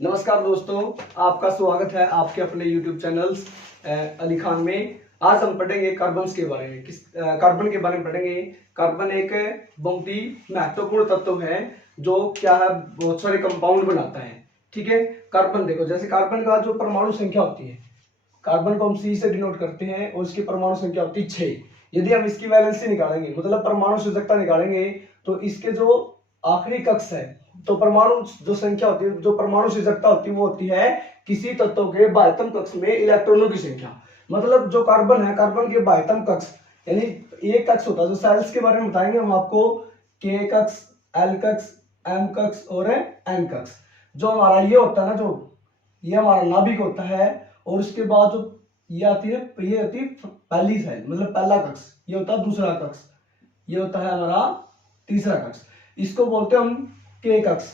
नमस्कार दोस्तों, आपका स्वागत है आपके अपने YouTube चैनल्स अली खान में। आज हम पढ़ेंगे कार्बन के बारे में। कार्बन के बारे में पढ़ेंगे। कार्बन एक बहुत ही महत्वपूर्ण तत्व है जो क्या है, बहुत सारे कंपाउंड बनाता है। ठीक है, कार्बन देखो, जैसे कार्बन का जो परमाणु संख्या होती है, कार्बन को हम C से डिनोट करते हैं और उसकी परमाणु संख्या होती है 6। यदि हम इसकी वैलेंसी निकालेंगे, मतलब परमाणु संयोजकता निकालेंगे, तो इसके जो आखिरी कक्ष है, तो परमाणु जो संख्या होती है, जो परमाणु संयोजकता होती है, वो होती है किसी तत्व के बाह्यतम कक्ष में इलेक्ट्रॉनों की संख्या। मतलब जो कार्बन है, कार्बन के बाह्यतम कक्ष यानी एक कक्ष होता है, जो सेल्स के बारे में बताएंगे हम आपको, K कक्ष, L कक्ष, M कक्ष और N कक्ष। जो हमारा ये होता है ना, जो ये हमारा नाभिक होता है, और उसके बाद जो ये आती है, ये होती है पहली सेल, मतलब पहला कक्ष, ये होता है दूसरा कक्ष, ये होता है हमारा तीसरा कक्ष। इसको बोलते हैं हम K कक्ष,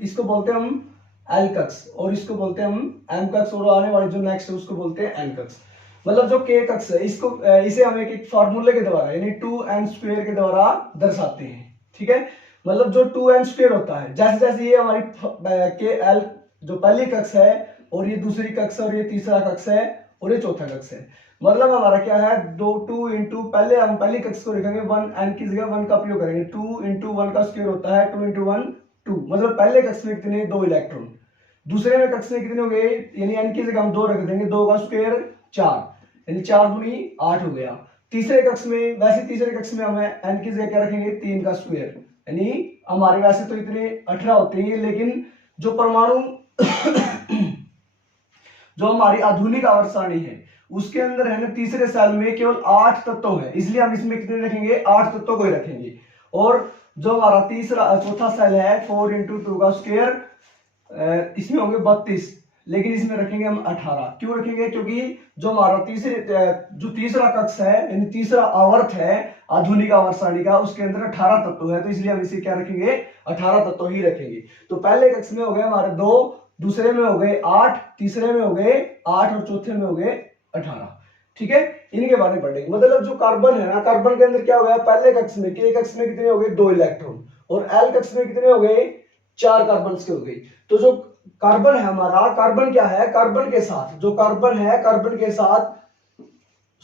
इसको बोलते हैं हम L कक्ष, और इसको बोलते हैं हम M कक्ष, और आने वाली जो नेक्स्ट है उसको बोलते हैं N कक्ष। मतलब जो K कक्ष है, इसको इसे हम एक फार्मूले के द्वारा यानी 2n² के द्वारा दर्शाते हैं। ठीक है, मतलब जो 2n² होता है, जैसे जैसे ये हमारी KL जो पहली कक्ष है, और ये दूसरी कक्ष, और ये तीसरा कक्ष है, और ये चौथा कक्ष है। मतलब हमारा क्या है, 2 इंटू, पहले हम पहली कक्ष को लिखेंगे 1, n की जगह 1 का प्रयोग करेंगे। 2 इंटू 1 का स्क्वायर होता है 2 इंटू 1 2। मतलब पहले कक्ष में कितने, 2 इलेक्ट्रॉन। दूसरे में कक्ष में कितने हो गए, यानी n की जगह हम 2 रख देंगे, 2 का स्क्वायर 4, यानी 4 दूनी 8 हो गया। तीसरे कक्ष में, वैसे तीसरे कक्ष में हमें n की जगह क्या रखेंगे, 3 का स्क्वायर, यानी हमारे वैसे तो इतने 18 होते हैं, लेकिन जो परमाणु जो हमारी आधुनिक आवर्त सारणी है, उसके अंदर है ना, तीसरे सेल में केवल 8 तत्व है, इसलिए हम इसमें कितने रखेंगे, 8 तत्वों को ही रखेंगे। और जो हमारा चौथा सेल है 4 इंटू 2 का स्क्वायर, इसमें होंगे 32, लेकिन इसमें रखेंगे हम 18। क्यों रखेंगे, क्योंकि जो हमारा तीसरा कक्ष है, यानी तीसरा आवर्त है आधुनिक आवर्त सारणी का, उसके अंदर 18 तत्व है, तो इसलिए हम इसे क्या रखेंगे, 18 तत्व ही रखेंगे। तो पहले कक्ष में हो गए हमारे 2, दूसरे में हो गए 8, तीसरे में हो गए 8, और चौथे में हो गए 18। ठीक है, इनके बारे में पढ़ेंगे। मतलब जो कार्बन है ना, कार्बन के अंदर क्या हो गया, पहले कक्ष में, K कक्ष में कितने हो गए, 2 इलेक्ट्रॉन, और L कक्ष में कितने हो गए, 4 कार्बन के हो गए। तो जो कार्बन है हमारा, कार्बन क्या है, कार्बन के साथ, जो कार्बन है, कार्बन के साथ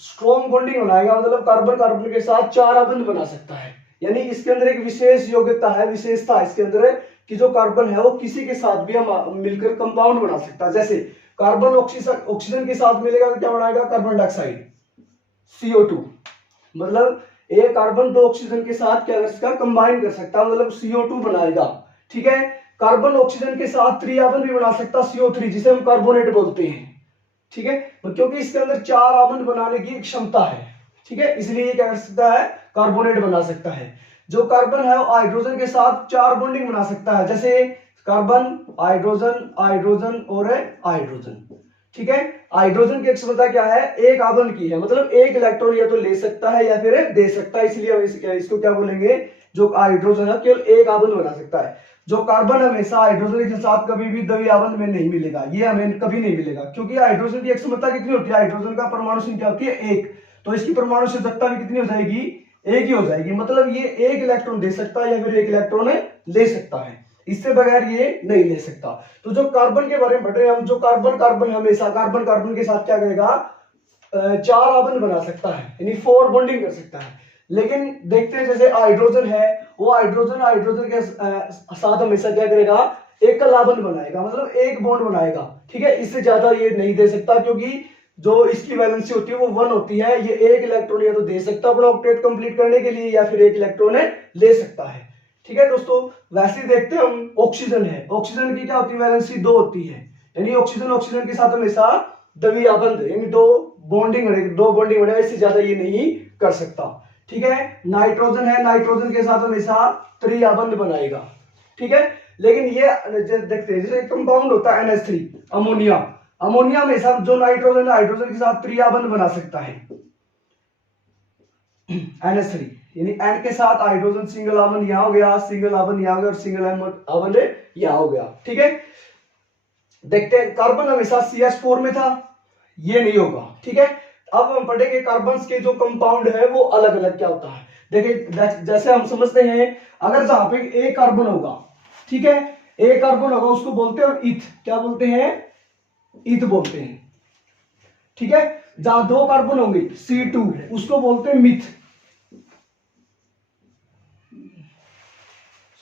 स्ट्रॉन्ग बॉन्डिंग बनाएगा। मतलब कार्बन कार्बन के साथ 4 आबंध बना सकता है, यानी इसके अंदर एक विशेष योग्यता है, विशेषता इसके अंदर है कि जो कार्बन है वो किसी के साथ भी हम मिलकर कंपाउंड बना सकता है। जैसे कार्बन ऑक्सीजन के साथ मिलेगा तो क्या बनाएगा, कार्बन डाइऑक्साइड, CO2। मतलब एक कार्बन 2 ऑक्सीजन के साथ क्या कर सकता है, कंबाइन कर सकता है, मतलब CO2 बनाएगा। ठीक है, कार्बन ऑक्सीजन के साथ त्रिआबंध भी बना सकता है, CO3, जिसे हम कार्बोनेट बोलते हैं। ठीक है, क्योंकि इसके अंदर 4 आबंध बनाने की क्षमता है। ठीक है, इसलिए क्या कर सकता है, कार्बोनेट बना सकता है। जो कार्बन है वो हाइड्रोजन के साथ 4 बॉन्डिंग बना सकता है, जैसे कार्बन, हाइड्रोजन, हाइड्रोजन और हाइड्रोजन। ठीक है, हाइड्रोजन की क्षमता क्या है, एक आबंध की है, मतलब एक इलेक्ट्रॉन या तो ले सकता है या फिर दे सकता है, इसलिए हम इसको क्या बोलेंगे, जो हाइड्रोजन है केवल एक आबंध बना सकता है। जो कार्बन हमेशा हाइड्रोजन के साथ कभी भी द्वि आबंध में नहीं मिलेगा, ये हमें कभी नहीं मिलेगा, क्योंकि हाइड्रोजन की क्षमता कितनी होती है, हाइड्रोजन का परमाणु संख्या होती है 1, तो इसकी परमाणु संयोजकता भी कितनी हो जाएगी, 1 ही हो जाएगी। मतलब ये 1 इलेक्ट्रॉन दे सकता है या फिर 1 इलेक्ट्रॉन ले सकता है, इससे बगैर ये नहीं ले सकता। तो जो कार्बन के बारे में पढ़ रहे हैं हम, जो कार्बन हमेशा कार्बन कार्बन के साथ क्या करेगा, 4 आबंध बना सकता है, यानी 4 बॉन्डिंग कर सकता है। लेकिन देखते हैं, जैसे हाइड्रोजन है, वो हाइड्रोजन के साथ हमेशा क्या करेगा, एकल आबंध बनाएगा, मतलब एक बॉन्ड बनाएगा। ठीक है, इससे ज्यादा ये नहीं दे सकता, क्योंकि जो इसकी वैलेंसी होती है वो 1 होती है। ये 1 इलेक्ट्रॉन या तो दे सकता है अपना ऑक्टेट कंप्लीट करने के लिए, या फिर 1 इलेक्ट्रॉन ले सकता है। ठीक है दोस्तों, वैसे देखते हैं हम, ऑक्सीजन है, ऑक्सीजन की क्या होती है, वैलेंसी 2 होती है, यानी ऑक्सीजन के साथ हमेशा द्वि आबंध, यानी 2 बॉन्डिंग बनेगा, इससे ज्यादा ये नहीं कर सकता। ठीक है, नाइट्रोजन है, नाइट्रोजन के साथ हमेशा त्रिआबंध बनाएगा। ठीक है, लेकिन ये देखते हैं, जैसे कंपाउंड होता है NH3, अमोनिया में सब जो नाइट्रोजन हाइड्रोजन के साथ त्रिआबंध बना सकता है, NH3, यानी N के साथ हाइड्रोजन सिंगल आबंध यहां हो गया, सिंगल आबंध यहां हो गया, और सिंगल आबंध यहां हो गया। ठीक है, देखते हैं, कार्बन हमेशा CH4 में था, ये नहीं होगा। ठीक है, अब हम पढ़ेंगे कार्बन के जो कंपाउंड है वो अलग अलग क्या होता है। देखिए, जैसे हम समझते हैं, अगर जहां पे एक कार्बन होगा, ठीक है, एक कार्बन होगा उसको बोलते हैं इथ, क्या बोलते हैं, इथ बोलते हैं, ठीक है। जहां दो कार्बन होंगे C2 उसको बोलते हैं मिथ,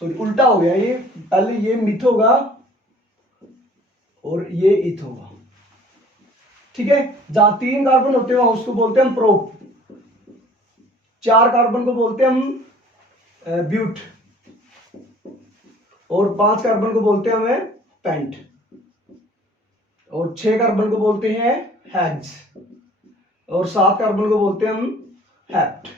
सॉरी उल्टा हो गया ये, पहले ये मिथ होगा और ये इथ होगा, ठीक है। जहां 3 कार्बन होते हैं वहां उसको बोलते हैं हम प्रोप, 4 कार्बन को बोलते हैं हम ब्यूट, और 5 कार्बन को बोलते हैं हमें पेंट, और 6 कार्बन को बोलते हैं हेक्स, और 7 कार्बन को बोलते हैं हम हेप्ट,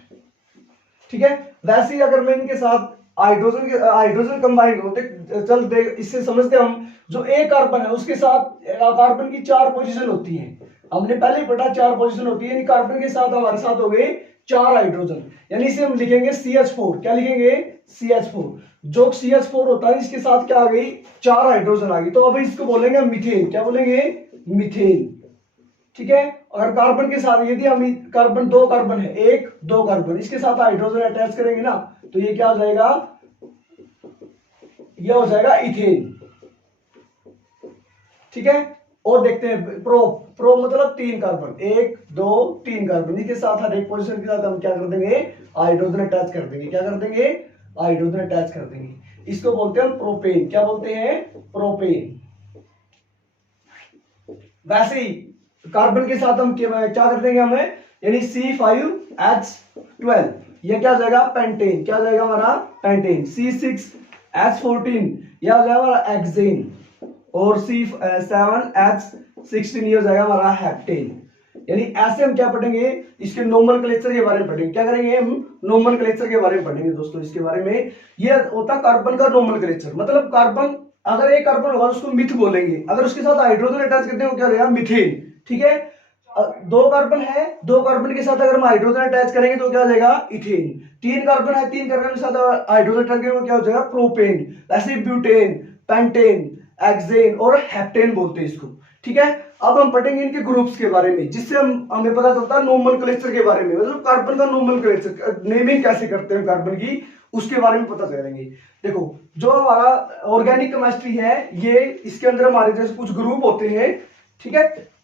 ठीक है। वैसे ही अगर मैं इनके साथ हाइड्रोजन कंबाइन होते, चल देख इससे समझते हम, जो एक कार्बन है उसके साथ कार्बन की 4 पोजीशन होती हैं, हमने पहले ही पढ़ा 4 पोजीशन होती है, इन कार्बन के साथ हमारे साथ हो गए 4 हाइड्रोजन, यानी इसे हम लिखेंगे CH4, क्या लिखेंगे, CH4। जो CH4 होता है इसके साथ क्या आ गई, 4 हाइड्रोजन आ गई, तो अब इसको बोलेंगे मीथेन, क्या बोलेंगे, मीथेन, ठीक है। अगर कार्बन के साथ यदि हम कार्बन 2 कार्बन है, 1 2 कार्बन, इसके साथ हाइड्रोजन अटैच करेंगे ना, तो ये क्या हो जाएगा, ये हो जाएगा इथेन, ठीक है। और देखते हैं प्रो मतलब 3 कार्बन, 1 2 3 कार्बन, इसके साथ हर एक पोजीशन के साथ हम क्या कर देंगे, हाइड्रोजन अटैच कर देंगे, क्या कर देंगे, हाइड्रोजन अटैच कर देंगे, इसको बोलते हैं प्रोपेन, क्या बोलते हैं, प्रोपेन। वैसे ही कार्बन के साथ हम क्या कर देंगे हमें, यानी C5H12, ये क्या हो जाएगा, पेंटेन, क्या हो जाएगा हमारा, पेंटेन। C6H14 यह हो जाएगा हमारा एक्सेन, और C7H16 ये हो जाएगा हमारा हेप्टेन। यानी ऐसे हम क्या पढ़ेंगे, इसके नोमेनक्लेचर के बारे में पढ़ेंगे, क्या करेंगे हम, नोमेनक्लेचर के बारे में पढ़ेंगे दोस्तों, इसके बारे में। ये होता कार्बन का नोमेनक्लेचर, मतलब कार्बन, अगर एक कार्बन होगा उसको मिथ बोलेंगे, अगर उसके साथ हाइड्रोजन अटैच करते हैं वो क्या हो जाएगा, मिथेन, ठीक है। 2 कार्बन है, 2 कार्बन के साथ अगर हम हाइड्रोजन अटैच करेंगे तो क्या हो जाएगा, इथेन। 3 कार्बन है, 3 कार्बन के साथ हाइड्रोजन अटैच करेंगे क्या हो जाएगा, प्रोपेन। ऐसे ब्यूटेन, पेंटेन, एक्सेन और हेप्टेन बोलते हैं इसको, ठीक है। अब हम पढ़ेंगे इनके ग्रुप्स के बारे में, जिससे हमें पता चलता है नोमेनक्लेचर के बारे में, मतलब कार्बन का नोमेनक्लेचर, नेमिंग कैसे करते हैं कार्बन की, उसके बारे में पता चलेंगे। देखो जो हमारा ऑर्गेनिक केमिस्ट्री है, ये इसके अंदर हमारे जैसे कुछ ग्रुप होते हैं, ठीक है।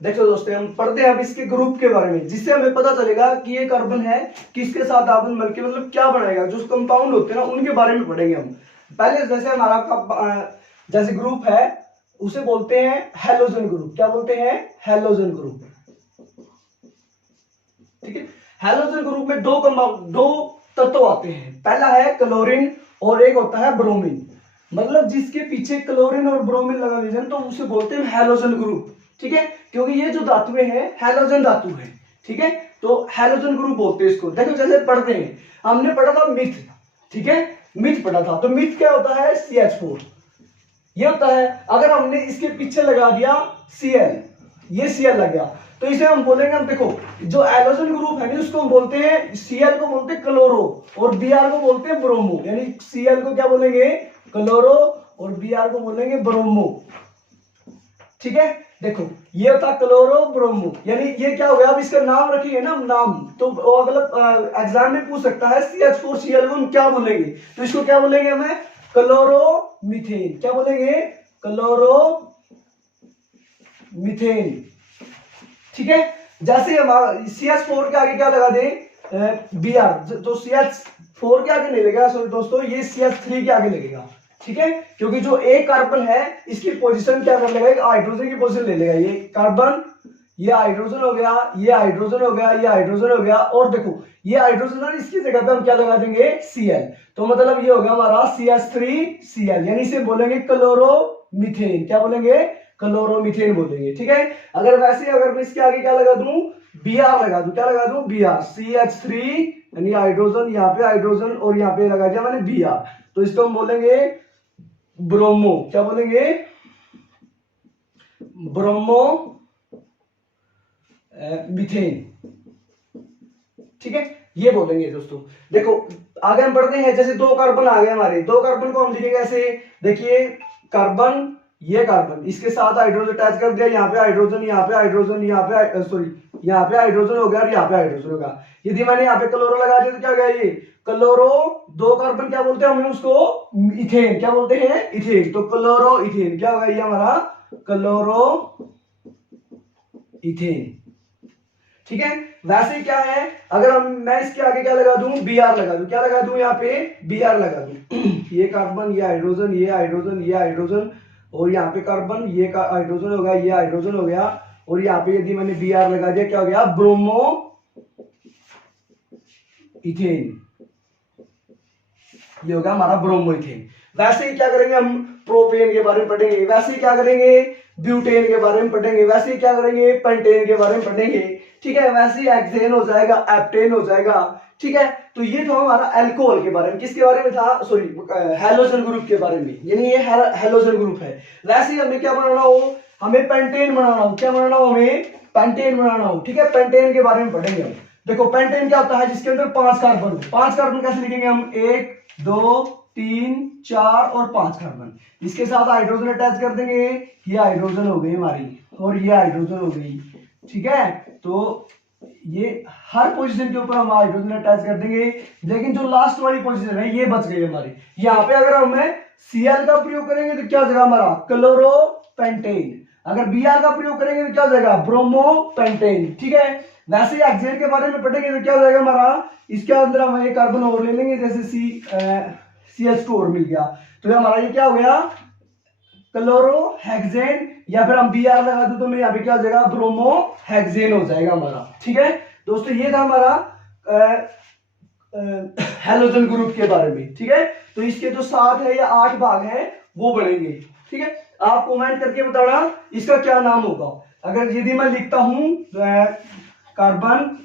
देखो दोस्तों हम पढ़ते हैं अब इसके ग्रुप के बारे में, जिससे हमें पता चलेगा कि ये कार्बन है किसके साथ आपन मिलकर मतलब क्या बनाएगा, जो कंपाउंड होते हैं ना उनके बारे में पढ़ेंगे हम। पहले जैसे हमारा जैसे ग्रुप है उसे बोलते हैं हैलोजन ग्रुप, क्या बोलते हैं, हैलोजन ग्रुप, ठीक है। हैलोजन ग्रुप में दो तत्व आते हैं, पहला है क्लोरीन और एक होता है ब्रोमीन, मतलब जिसके पीछे क्लोरीन और ब्रोमीन लगा दीजिए तो उसे बोलते हैं हैलोजन ग्रुप, ठीक है। क्योंकि ये जो धातुएं हैं हैलोजन धातु है, ठीक है, तो हैलोजन ग्रुप बोलते हैं इसको। देखो जैसे पढ़ते हैं, हमने पढ़ा था मिथ, ठीक है, मिथ पढ़ा था, तो मिथ क्या होता है, CH4 ये होता है। अगर हमने इसके पीछे लगा दिया Cl, ये Cl लग गया, तो इसे हम बोलेंगे, हम देखो जो हैलोजन ग्रुप है ना उसको हम बोलते हैं, Cl को बोलते हैं क्लोरो और Br को बोलते हैं ब्रोमो, यानी Cl को क्या बोलेंगे, क्लोरो, और Br को बोलेंगे ब्रोमो, ठीक है। देखो ये होता क्लोरो ब्रोमो, यानी ये क्या हो गया, अब इसका नाम रखेंगे ना नाम, तो मतलब एग्जाम में पूछ सकता है CH4Cl को हम क्या बोलेंगे, तो इसको क्या बोलेंगे हमें, क्लोरो मीथेन, क्या बोलेंगे, क्लोरो मीथेन, ठीक है। जैसे हम CH4 के आगे क्या लगा दें, Br, तो CH4 के आगे नहीं लगेगा, सॉरी दोस्तों, ये CH3 के आगे लगेगा, ठीक है। क्योंकि जो एक कार्बन है इसकी पोजीशन क्या कर लेगा, एक हाइड्रोजन की पोजीशन ले लेगा, ये कार्बन, ये हाइड्रोजन हो गया, ये हाइड्रोजन हो गया, ये हाइड्रोजन हो गया, और देखो ये हाइड्रोजन है, इसकी जगह पे हम क्या लगा देंगे, Cl, तो मतलब ये हो गया हमारा CH3Cl, यानी इसे बोलेंगे क्लोरोमीथेन, क्या बोलेंगे, क्लोरोमीथेन बोलेंगे, ठीक है। अगर वैसे अगर मैं इसके आगे क्या लगा दूं, Br लगा दूं, क्या लगा दूं, Br, CH3 यानी हाइड्रोजन, यहाँ पे हाइड्रोजन और यहाँ पे लगा दिया मैंने Br, तो इसको हम बोलेंगे ब्रोमो, क्या बोलेंगे, ब्रोमो मीथेन, ठीक है, ये बोलेंगे दोस्तों। देखो आगे हम बढ़ते हैं, जैसे 2 कार्बन आ गए हमारे, 2 कार्बन को हम लिखेंगे ऐसे, देखिए कार्बन, ये कार्बन, इसके साथ हाइड्रोजन अटैच कर दिया, यहाँ पे हाइड्रोजन, यहाँ पे हाइड्रोजन, यहाँ पे सॉरी यहाँ पे हाइड्रोजन हो गया और यहाँ पे हाइड्रोजन होगा। यदि मैंने यहाँ पे क्लोरो लगा दिया तो क्या हो गया, ये क्लोरो 2 कार्बन क्या बोलते हैं हम उसको, इथेन, क्या बोलते हैं, इथेन। तो क्लोरो इथेन क्या होगा, ये हमारा क्लोरो इथेन। ठीक है, वैसे ही क्या है, अगर हम मैं इसके आगे क्या लगा दूं, Br लगा दूं, क्या लगा दूं, यहाँ पे Br लगा दूं। ये कार्बन, ये हाइड्रोजन, ये हाइड्रोजन, ये हाइड्रोजन, और यहाँ पे कार्बन, ये हाइड्रोजन हो गया, ये हाइड्रोजन हो गया, और यहाँ पे यदि मैंने Br लगा दिया क्या हो गया, ब्रोमो इथेन, ये होगा हमारा ब्रोमो इथेन। वैसे ही क्या करेंगे हम, प्रोपेन के बारे में पढ़ेंगे, वैसे ही क्या करेंगे, ब्यूटेन के बारे में पढ़ेंगे, वैसे ही क्या करेंगे, पेंटेन के बारे में पढ़ेंगे। ठीक है, वैसे ही हेक्सेन हो जाएगा, एप्टेन हो जाएगा। ठीक है, तो ये तो हमारा अल्कोहल के बारे में, किसके बारे में था, सॉरी हैलोजन ग्रुप के बारे में, यानी ये हैलोजन ग्रुप है। वैसे ही हमें क्या बनाना हो, हमें पेंटेन बनाना हो, क्या बनाना हो, हमें पेंटेन बनाना हो। ठीक है, पेंटेन के बारे में पढ़ेंगे हम। देखो पेंटेन क्या होता है, जिसके अंदर 5 कार्बन, 5 कार्बन कैसे लिखेंगे हम, 1 2 3 4 और 5 कार्बन, इसके साथ हाइड्रोजन अटैच कर देंगे, ये हाइड्रोजन हो गई हमारी और ये हाइड्रोजन हो गई। ठीक है, तो ये हर पोजीशन के ऊपर हम हाइड्रोजन अटैच कर देंगे, लेकिन जो लास्ट वाली पोजीशन है ये बच गई हमारी। यहाँ पे अगर हम Cl का प्रयोग करेंगे तो क्या हो जाएगा हमारा, क्लोरोपेंटेन। अगर Br का प्रयोग करेंगे तो क्या हो जाएगा, ब्रोमोपेंटेन। ठीक है, वैसे ही हेक्सेन के बारे में पढ़ेंगे तो क्या हो जाएगा हमारा, इसके अंदर हम एक कार्बन और ले लेंगे, जैसे CH2 और मिल गया, तो हमारा ये क्या हो गया, क्लोरो हेक्सेन, या फिर हम Br लगा दूं तो मैं यहाँ पे क्या हो जाएगा, ब्रोमो हेक्सेन हो जाएगा हमारा। ठीक है दोस्तों, ये था हमारा हैलोजन ग्रुप के बारे में। ठीक है, तो इसके जो 7 है या 8 भाग है वो बनेंगे। ठीक है, आप कमेंट करके बताना इसका क्या नाम होगा। अगर यदि मैं लिखता हूं कार्बन,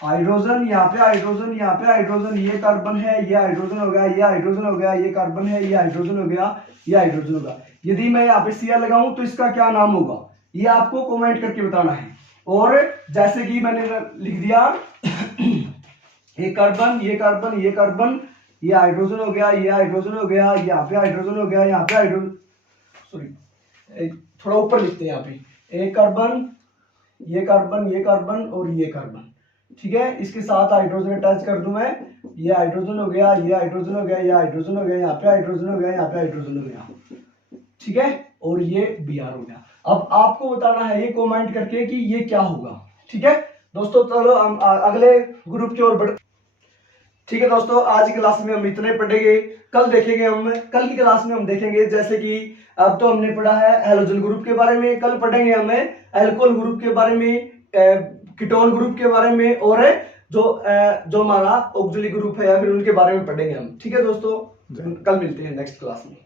हाइड्रोजन, यहाँ पे हाइड्रोजन, यहाँ पे हाइड्रोजन, ये कार्बन है, ये हाइड्रोजन हो गया, ये हाइड्रोजन हो गया, ये कार्बन है, ये हाइड्रोजन हो गया, ये हाइड्रोजन होगा। यदि मैं यहाँ पे Cl लगाऊं तो इसका क्या नाम होगा, ये आपको कमेंट करके बताना है। और जैसे कि मैंने लिख दिया ये कार्बन, ये कार्बन, ये कार्बन, ये हाइड्रोजन हो गया, ये हाइड्रोजन हो गया, यहाँ पे हाइड्रोजन हो गया, यहाँ पे हाइड्रोजन, सॉरी थोड़ा ऊपर लिखते हैं यहाँ पे, एक कार्बन, ये कार्बन, ये कार्बन और ये कार्बन। ठीक है, इसके साथ हाइड्रोजन अटैच कर दूं मैं, ये हाइड्रोजन हो गया, ये हाइड्रोजन हो गया, ये हाइड्रोजन हो गया, यहाँ पे हाइड्रोजन हो गया, यहाँ पे हाइड्रोजन हो गया। ठीक है, और ये Br हो गया। अब आपको बताना है ये कमेंट करके कि ये क्या होगा। ठीक है दोस्तों, चलो हम अगले ग्रुप की ओर बढ़। ठीक है दोस्तों, आज की क्लास में हम इतने पढ़ेंगे, कल देखेंगे हम, कल की क्लास में हम देखेंगे, जैसे कि अब तो हमने पढ़ा है हैलोजन ग्रुप के बारे में, कल पढ़ेंगे हमें अल्कोहल ग्रुप के बारे में, कीटोन ग्रुप के बारे में, और जो हमारा ऑक्सिलरी ग्रुप है या फिर उनके बारे में पढ़ेंगे हम। ठीक है दोस्तों, कल मिलते हैं नेक्स्ट क्लास में।